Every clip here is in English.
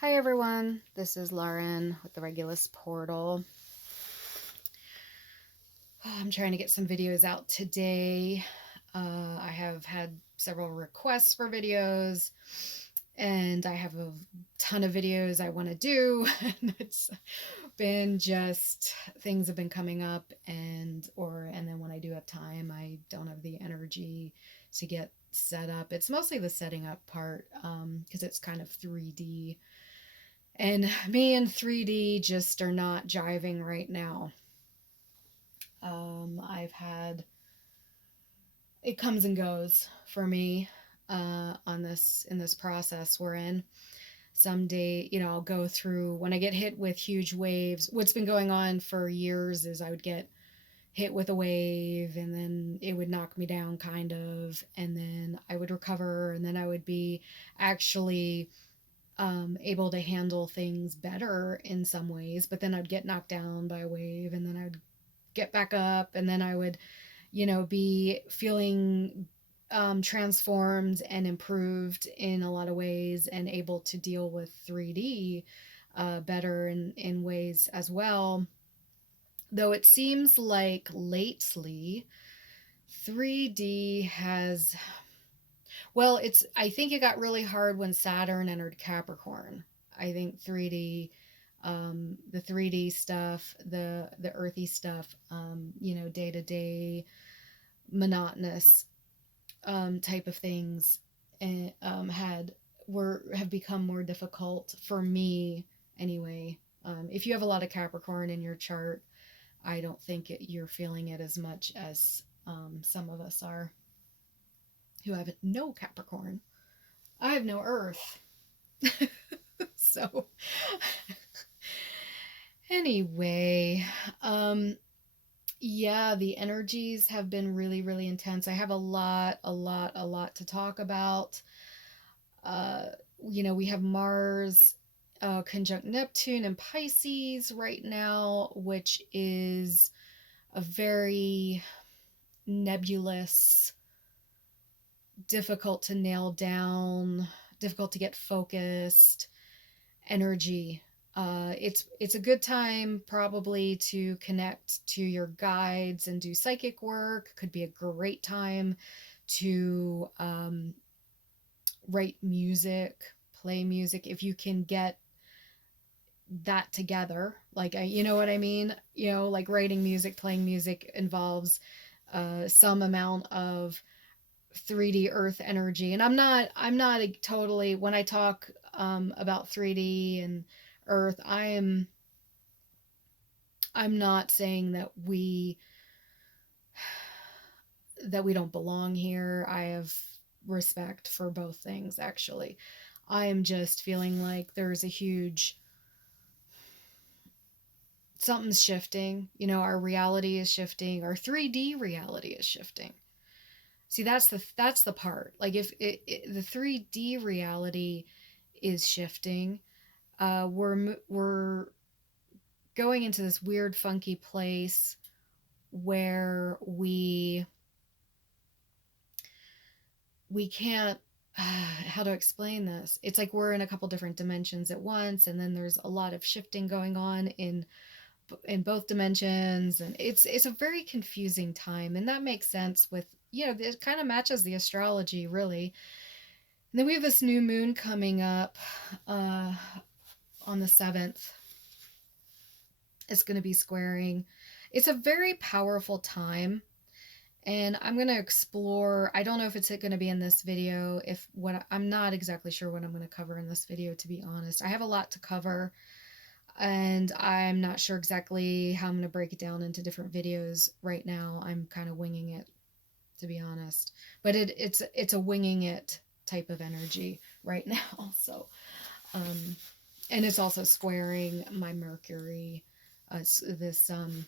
Hi everyone, this is Lauren with the Regulus Portal. I'm trying to get some videos out today. I have had several requests for videos, and I have a ton of videos I want to do, and it's been just things have been coming up, and then when I do have time, I don't have the energy to get set up. It's mostly the setting up part, because it's kind of 3D. And me and 3D just are not jiving right now. I've had it comes and goes for me on this in this process we're in. Someday, I'll go through when I get hit with huge waves. What's been going on for years is I would get hit with a wave and then it would knock me down kind of, and then I would recover, and then I would be actually able to handle things better in some ways, but then I'd get knocked down by a wave and then I'd get back up, and then I would, be feeling transformed and improved in a lot of ways and able to deal with 3D better in ways as well. Though it seems like lately 3D has, well, I think it got really hard when Saturn entered Capricorn. I think 3D, the 3D stuff, the earthy stuff, day to day monotonous type of things, had were have become more difficult for me anyway. If you have a lot of Capricorn in your chart, I don't think you're feeling it as much as some of us are who have no Capricorn. I have no Earth. So, anyway, yeah, the energies have been really, really intense. I have a lot to talk about. Uh, we have Mars conjunct Neptune and Pisces right now, which is a very nebulous, difficult to nail down, difficult to get focused energy. It's a good time probably to connect to your guides and do psychic work. Could be a great time to write music, play music, if you can get that together. Like, you know what I mean? Like writing music, playing music involves some amount of 3D earth energy. And I'm not totally, when I talk about 3D and earth, I'm not saying that we don't belong here. I have respect for both things, actually. I am just feeling like there's a huge, something's shifting. Our reality is shifting. Our 3D reality is shifting. See, that's the part. Like, if the 3D reality is shifting, we're going into this weird, funky place where we can't. How to explain this? It's like we're in a couple different dimensions at once, and then there's a lot of shifting going on in both dimensions, and it's a very confusing time, and that makes sense with, it kind of matches the astrology, really. And then we have this new moon coming up uh, on the 7th. It's going to be squaring. It's a very powerful time, and I'm going to explore. I don't know if it's going to be in this video. If what I'm not exactly sure what I'm going to cover in this video, to be honest. I have a lot to cover, and I'm not sure exactly how I'm going to break it down into different videos right now. I'm kind of winging it, to be honest. But it's a winging it type of energy right now. So, and it's also squaring my Mercury. This some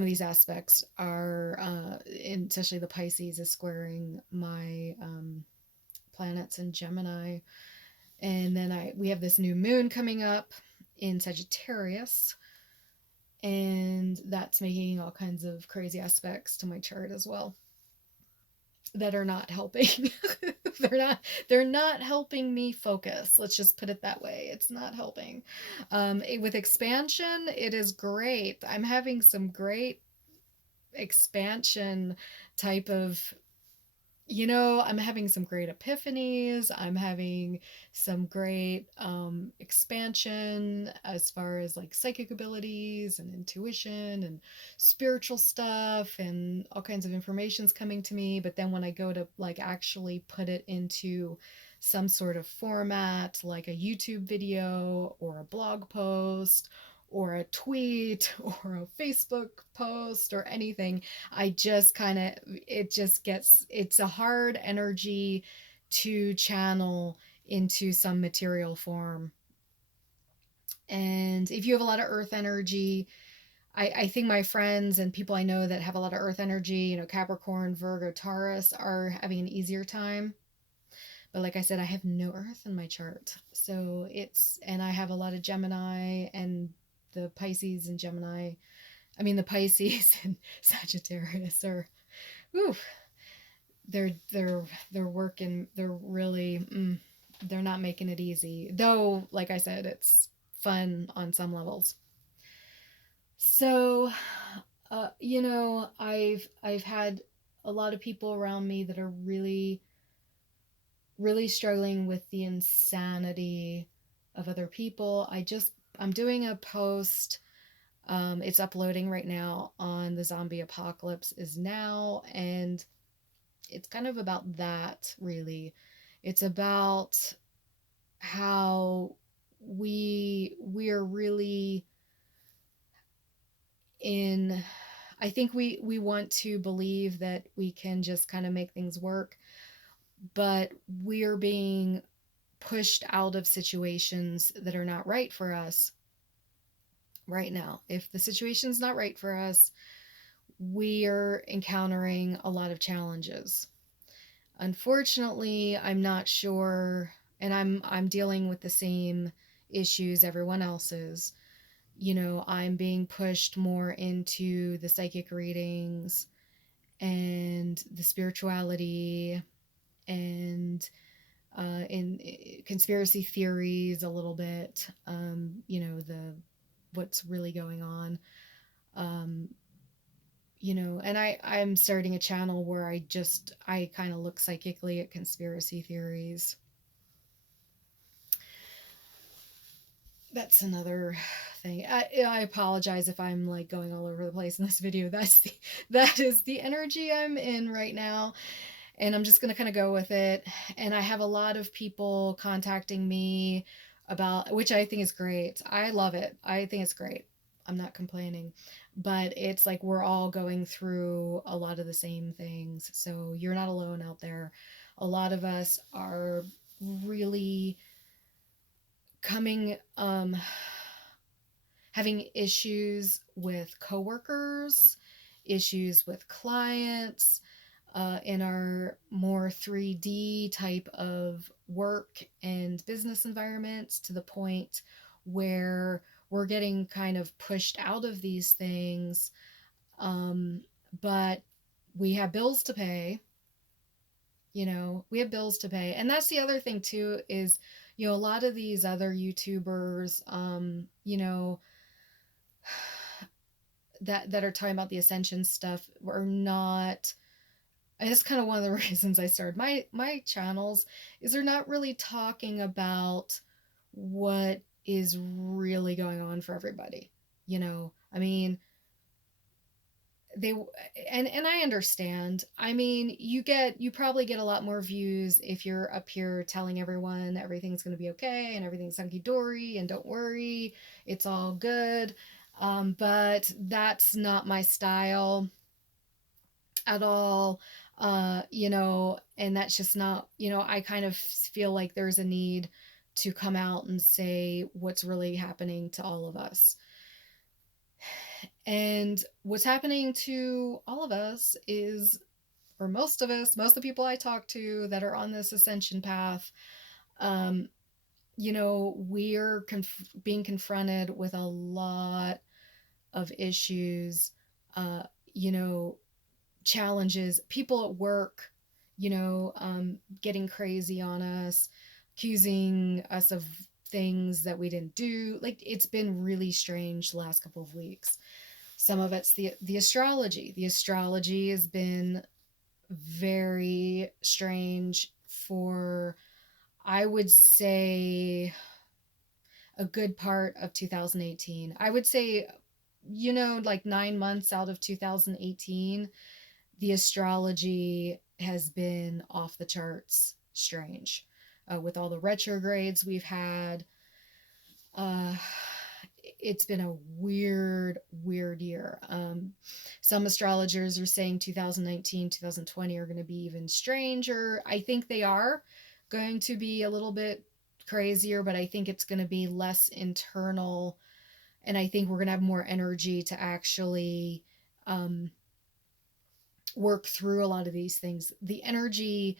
of these aspects are, especially the Pisces is squaring my planets in Gemini, and then we have this new moon coming up in Sagittarius, and that's making all kinds of crazy aspects to my chart as well. that are not helping. they're not they're not helping me focus. Let's just put it that way. It's not helping. With expansion, it is great. I'm having some great expansion type of, I'm having some great epiphanies. I'm having some great expansion as far as like psychic abilities and intuition and spiritual stuff, and all kinds of information's coming to me. But then when I go to like actually put it into some sort of format, like a YouTube video or a blog post or a tweet or a Facebook post or anything, I just kind of, it just gets, it's a hard energy to channel into some material form. And if you have a lot of earth energy, I think my friends and people I know that have a lot of earth energy, Capricorn, Virgo, Taurus, are having an easier time. But like I said, I have no earth in my chart. So and I have a lot of Gemini, and the Pisces and Gemini, I mean, the Pisces and Sagittarius are, ooh, they're working, they're really, they're not making it easy, though. Like I said, it's fun on some levels. So I've had a lot of people around me that are really, really struggling with the insanity of other people. I'm doing a post, it's uploading right now, on the zombie apocalypse is now, and it's kind of about that, really. It's about how we're really in, I think we want to believe that we can just kind of make things work, but we're being pushed out of situations that are not right for us right now. If the situation's not right for us, we're encountering a lot of challenges. Unfortunately, I'm not sure, and I'm dealing with the same issues everyone else is. I'm being pushed more into the psychic readings and the spirituality, and in conspiracy theories a little bit. The what's really going on. Um, and I'm starting a channel where I kind of look psychically at conspiracy theories. That's another thing. I apologize if I'm like going all over the place in this video. That is the energy I'm in right now, and I'm just going to kind of go with it. And I have a lot of people contacting me about, which I think is great. I love it. I think it's great. I'm not complaining, but it's like we're all going through a lot of the same things. So you're not alone out there. A lot of us are really coming, having issues with coworkers, issues with clients, in our more 3D type of work and business environments, to the point where we're getting kind of pushed out of these things. But we have bills to pay. We have bills to pay. And that's the other thing too, is, a lot of these other YouTubers, that are talking about the Ascension stuff are not, and it's kind of one of the reasons I started my channels, is they're not really talking about what is really going on for everybody. I mean, they, and I understand. I mean, you probably get a lot more views if you're up here telling everyone everything's going to be okay and everything's hunky dory and don't worry, it's all good. But that's not my style at all. And that's just not, I kind of feel like there's a need to come out and say what's really happening to all of us. And what's happening to all of us is, or most of us, most of the people I talk to that are on this ascension path, we're being confronted with a lot of issues, uh, challenges. People at work, getting crazy on us, accusing us of things that we didn't do. Like, it's been really strange the last couple of weeks. Some of it's the astrology. The astrology has been very strange for, I would say, a good part of 2018. I would say, like 9 months out of 2018, the astrology has been off the charts strange. With all the retrogrades we've had, uh, it's been a weird, weird year. Some astrologers are saying 2019, 2020 are going to be even stranger. I think they are going to be a little bit crazier, but I think it's going to be less internal. And I think we're going to have more energy to actually um, work through a lot of these things. The energy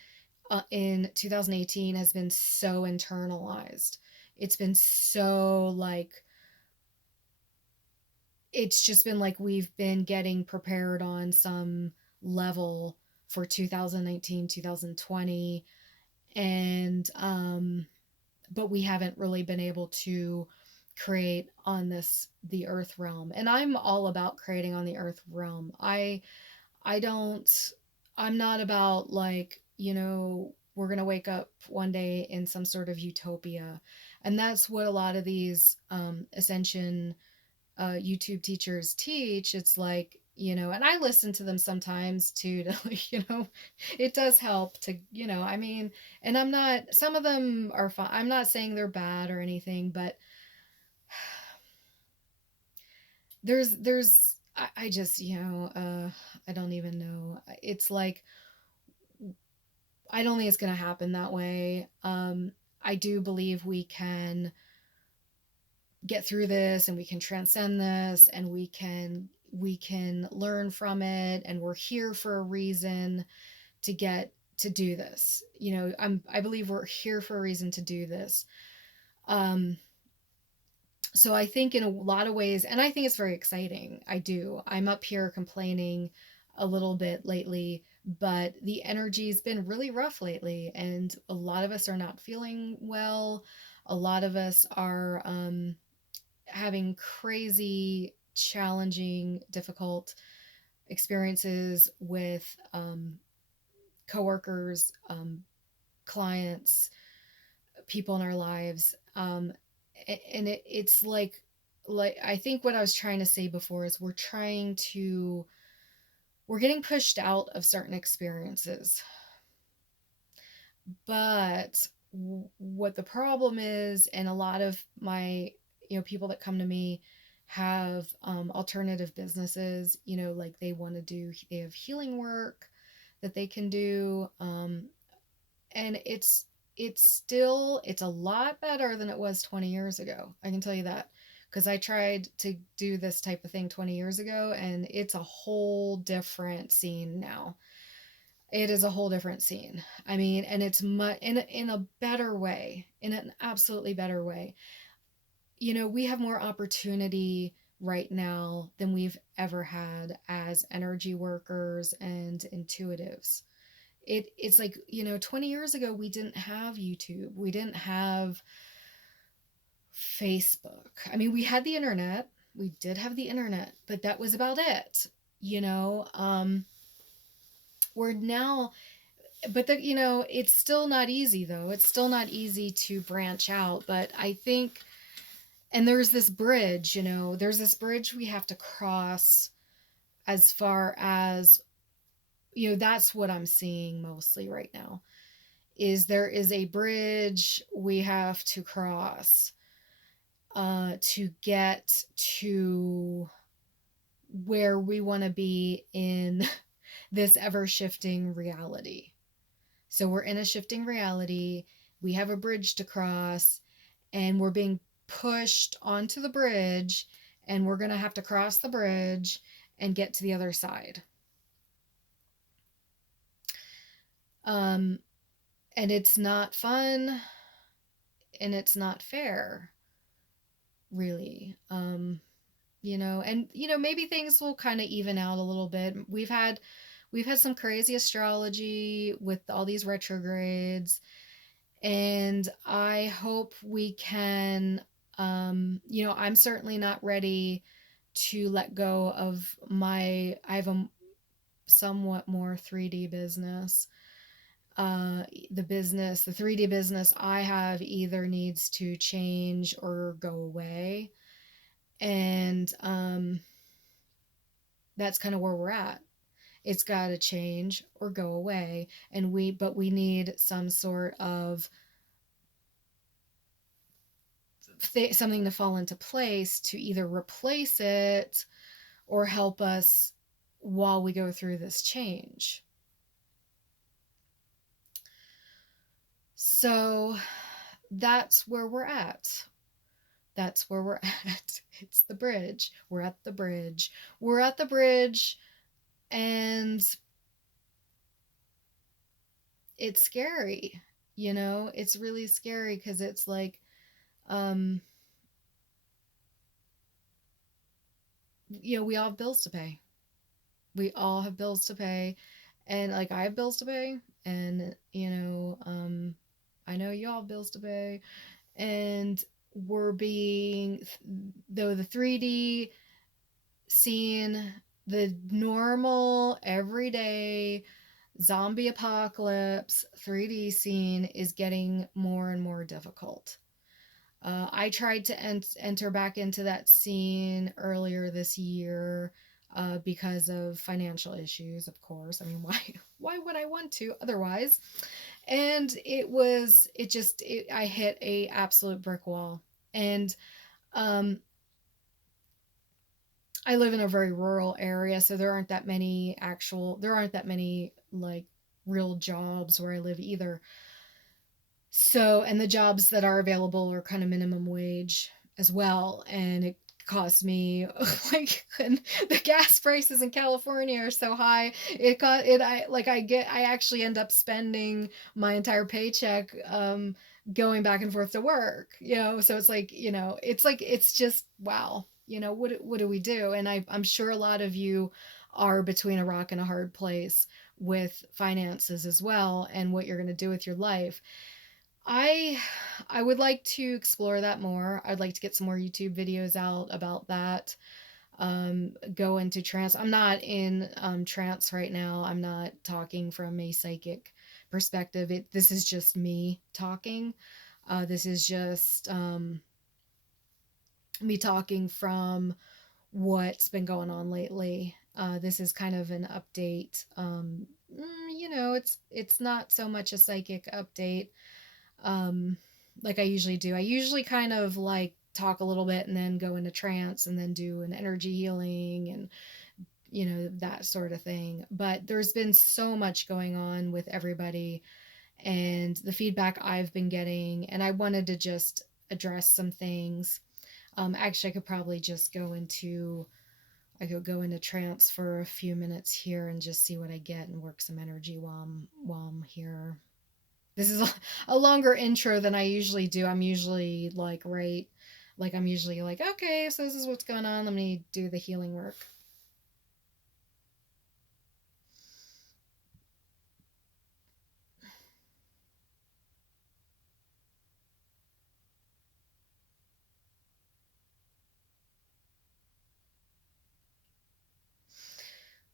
in 2018 has been so internalized. It's been so like, it's just been like we've been getting prepared on some level for 2019, 2020. And, but we haven't really been able to create on the earth realm. And I'm all about creating on the earth realm. I don't, I'm not about like, we're going to wake up one day in some sort of utopia. And that's what a lot of these Ascension YouTube teachers teach. It's like, and I listen to them sometimes too, to, it does help to, I mean, and I'm not, some of them are fine. I'm not saying they're bad or anything, but I just, I don't even know. It's like, I don't think it's going to happen that way. I do believe we can get through this and we can transcend this and we can learn from it, and we're here for a reason to get to do this. I believe we're here for a reason to do this. Um so I think in a lot of ways, and I think it's very exciting. I'm up here complaining a little bit lately, but the energy's been really rough lately, and a lot of us are not feeling well. A lot of us are having crazy, challenging, difficult experiences with coworkers, clients, people in our lives. And it's like I think what I was trying to say before is we're getting pushed out of certain experiences. But what the problem is, and a lot of my, people that come to me have alternative businesses, like they have healing work that they can do. And it's a lot better than it was 20 years ago. I can tell you that. Because I tried to do this type of thing 20 years ago, and it's a whole different scene now. It is a whole different scene. I mean, and it's in a better way, in an absolutely better way. We have more opportunity right now than we've ever had as energy workers and intuitives. It's like, 20 years ago we didn't have YouTube. We didn't have Facebook. I mean, we had the internet. We did have the internet, but that was about it. We're now, but it's still not easy though. It's still not easy to branch out, but I think, and there's this bridge we have to cross, as far as, that's what I'm seeing mostly right now, is there is a bridge we have to cross to get to where we want to be in this ever shifting reality. So we're in a shifting reality. We have a bridge to cross, and we're being pushed onto the bridge, and we're going to have to cross the bridge and get to the other side. And it's not fun, and it's not fair, really. And maybe things will kind of even out a little bit. we've had some crazy astrology with all these retrogrades, and I hope we can, I'm certainly not ready to let go of I have a somewhat more 3D business. The 3D business I have either needs to change or go away. And that's kind of where we're at. It's got to change or go away. But we need some sort of something to fall into place to either replace it or help us while we go through this change. So that's where we're at. That's where we're at. It's the bridge. We're at the bridge. We're at the bridge, and it's scary. It's really scary because it's like, um, we all have bills to pay. We all have bills to pay. And like, I have bills to pay. And, I know you all have bills to pay. And we're being, though the 3D scene, the normal, everyday zombie apocalypse 3D scene is getting more and more difficult. I tried to enter back into that scene earlier this year because of financial issues, of course. I mean, why would I want to otherwise? And I hit a absolute brick wall. And um, I live in a very rural area, so there aren't that many like real jobs where I live either. So, and the jobs that are available are kind of minimum wage as well. And it cost me like, and the gas prices in California are so high. It got it. I actually end up spending my entire paycheck, going back and forth to work, so it's like, it's just, wow. What do we do? And I'm sure a lot of you are between a rock and a hard place with finances as well, and what you're going to do with your life. I I would like to explore that more. I'd like to get some more YouTube videos out about that. Go into trance. I'm not in trance right now. I'm not talking from a psychic perspective. This is just me talking. This is just me talking from what's been going on lately. This is kind of an update. It's not so much a psychic update, um, like I usually do. I usually kind of like talk a little bit and then go into trance and then do an energy healing and, that sort of thing. But there's been so much going on with everybody and the feedback I've been getting, and I wanted to just address some things. Actually, I could go into trance for a few minutes here and just see what I get and work some energy while I'm here. This is a longer intro than I usually do. I'm usually like, right, like I'm usually like, okay, so this is what's going on. Let me do the healing work.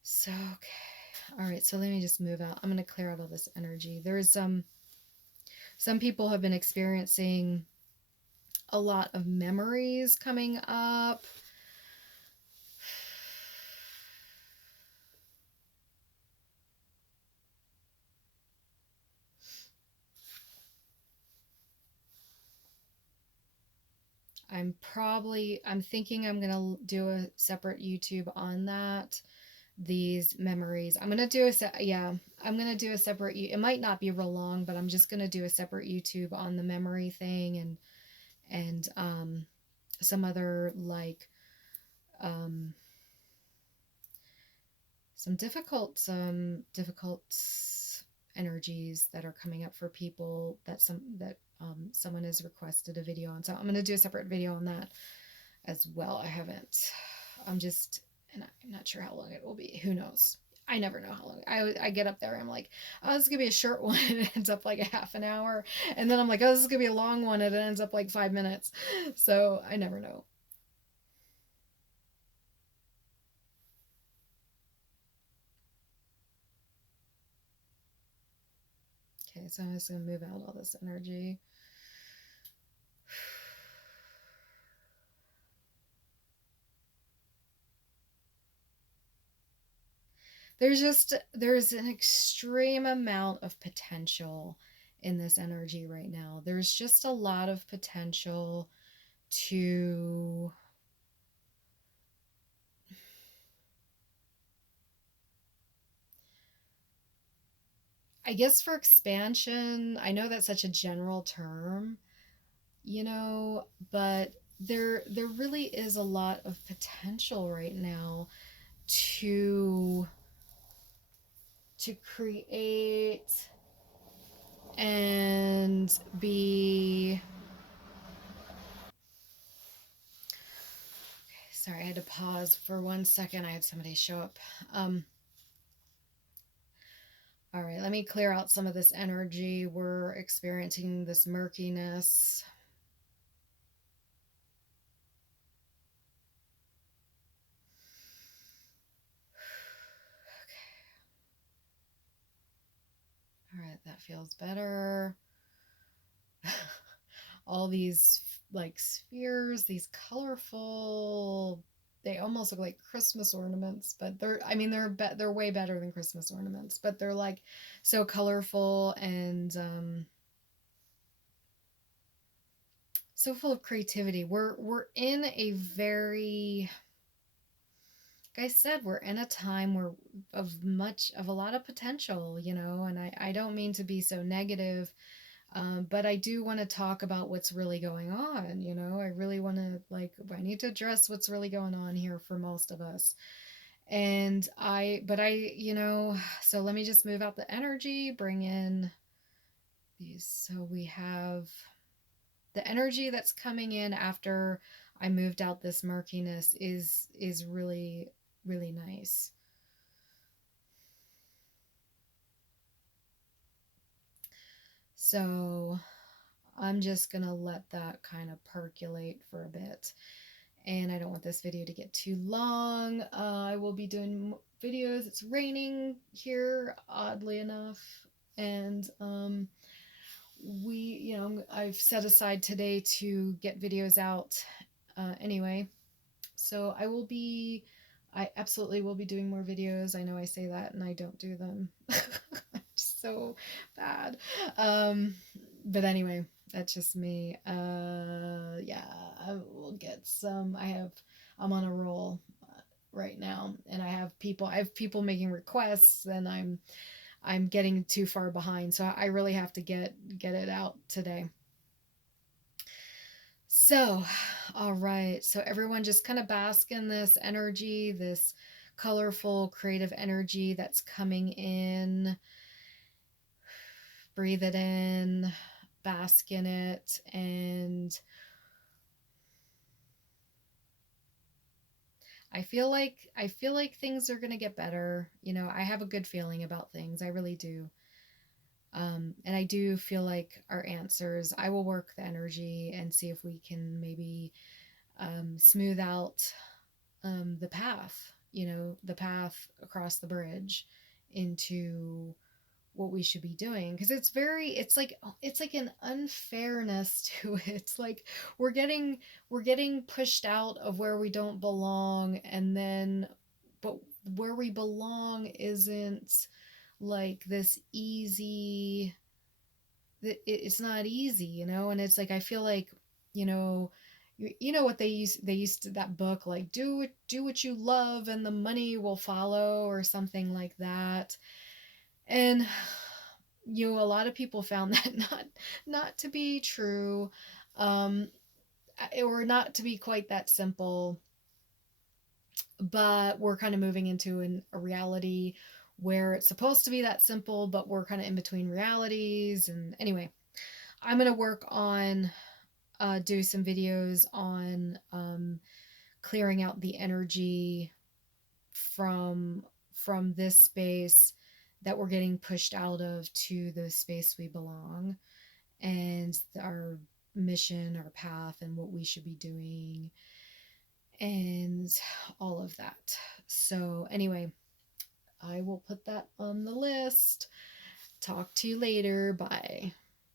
So, okay. All right, so let me just move out. I'm going to clear out all this energy. There's some people have been experiencing a lot of memories coming up. I'm thinking I'm going to do a separate YouTube on that. These memories. I'm gonna do I'm gonna do a separate. It might not be real long, but I'm just gonna do a separate YouTube on the memory thing and some other like um, some difficult energies that are coming up for people that someone has requested a video on. So I'm gonna do a separate video on that as well. I'm not sure how long it will be. Who knows? I never know how long. I get up there. I'm like, oh, this is gonna be a short one. And it ends up like a half an hour, and then I'm like, oh, this is gonna be a long one, and it ends up like 5 minutes. So I never know. Okay, so I'm just gonna move out all this energy. There's an extreme amount of potential in this energy right now. There's just a lot of potential to, I guess, for expansion. I know that's such a general term, but there really is a lot of potential right now to create and be. Sorry, I had to pause for 1 second. I had somebody show up. All right, let me clear out some of this energy. We're experiencing this murkiness. All right, that feels better. All these like spheres, these colorful, they almost look like Christmas ornaments, but I mean they're way better than Christmas ornaments, but they're like so colorful and so full of creativity. We're in a very, like I said, we're in a time where of a lot of potential, and I don't mean to be so negative. But I do want to talk about what's really going on. I really want to, like, I need to address what's really going on here for most of us. But so let me just move out the energy, bring in these. So we have the energy that's coming in after I moved out this murkiness is really, really nice. So I'm just going to let that kind of percolate for a bit. And I don't want this video to get too long. I will be doing videos. It's raining here, oddly enough. And I've set aside today to get videos out anyway. So I absolutely will be doing more videos. I know I say that and I don't do them. So bad. But anyway, that's just me. Yeah, I will get some. I'm on a roll right now, and I have people making requests, and I'm getting too far behind. So I really have to get it out today. So, all right. So everyone just kind of bask in this energy, this colorful, creative energy that's coming in. Breathe it in, bask in it, and I feel like things are going to get better. I have a good feeling about things. I really do. And I do feel like our answers, I will work the energy and see if we can maybe smooth out the path, the path across the bridge into what we should be doing, because it's like an unfairness to it. It's like we're getting pushed out of where we don't belong, and then but where we belong isn't like this easy. It's not easy, and it's like I feel like, you know what they used to, that book, like, do what you love and the money will follow, or something like that. And a lot of people found that not to be true, um or not to be quite that simple. But we're kind of moving into a reality where it's supposed to be that simple, but we're kind of in between realities. And anyway, I'm going to work on do some videos on clearing out the energy from from this space that we're getting pushed out of to the space we belong, and our mission, our path, and what we should be doing, and all of that. So, anyway, I will put that on the list. Talk to you later. Bye.